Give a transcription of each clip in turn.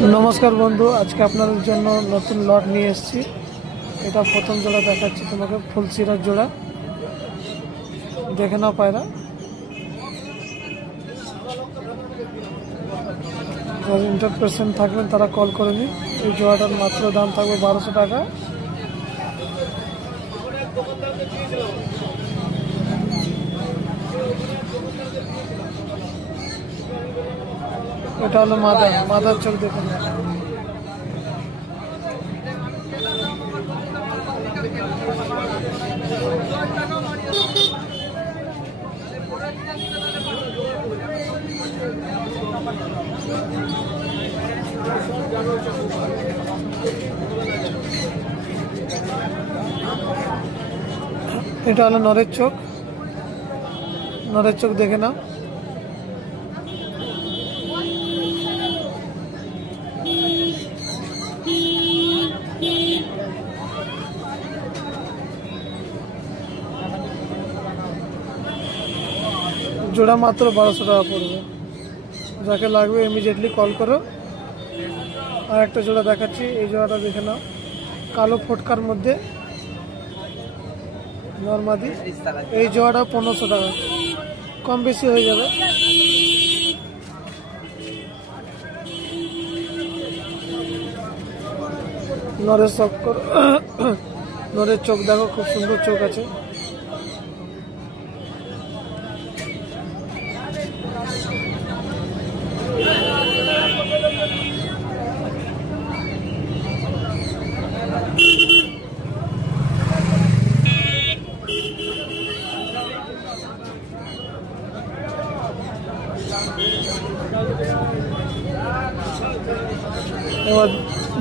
नमस्कार बंधु, आज के আপনাদের জন্য নতুন লট নিয়ে এসেছি। এটা প্রথম জোড়া দেখাচ্ছি তোমাকে, ফুলসিরার জোড়া। দেখে নাও পায়রা। যারা ইন্টারেস্টেড থাকবেন তারা কল করে নিন। এই জোড়াটার মাত্র দাম থাকবে 1200 টাকা। এটা হলো মাদার চোখ, দেখুন। এটা হলো নরের চোখ, দেখে নাও। জোড়া মাত্র 1200 টাকা পড়বে। যাকে লাগবে ইমিডিয়েটলি কল করো। আর একটা জোড়া দেখাচ্ছি, এই জোড়াটা দেখে নাও, কালো ফটকার মধ্যে নরমাদি। এই জোড়াটা 1500 টাকা, কম বেশি হয়ে যাবে। নরের চোখ দেখো, খুব সুন্দর চোখ আছে। এবার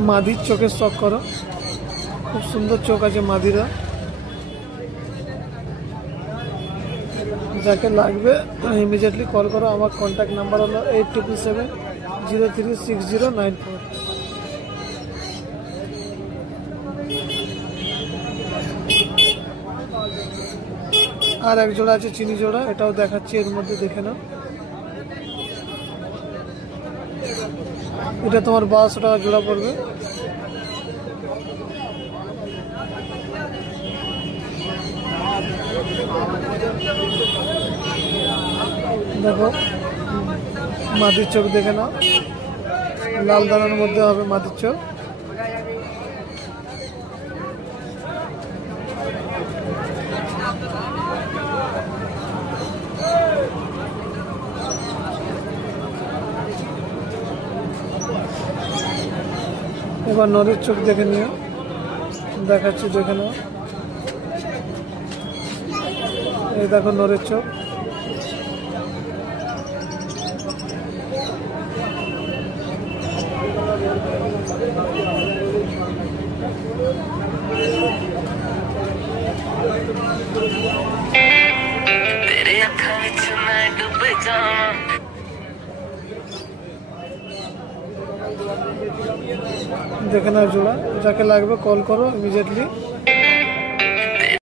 মাদির চোখের শখ করো, খুব সুন্দর চোখ আছে মাদিরা। যাকে লাগবে ইমিডিয়েটলি কল করো। আমার কন্ট্যাক্ট নাম্বার হলো 8777036094। আর এক জোড়া আছে চিনি জোড়া, এটাও দেখাচ্ছি, এর মধ্যে দেখে নাও। এটা তোমার 1200 টাকা জোড়া পড়বে। দেখো মাদির চোখ দেখে নাও, লাল দানার মধ্যে হবে মাদির চোখ। এবার নরের চোখ দেখে নিও, দেখাচ্ছি, দেখে নাও। এই দেখো নরের চোখ। দেখে নাও জোড়া। যাকে লাগবে কল করো ইমিডিয়েটলি।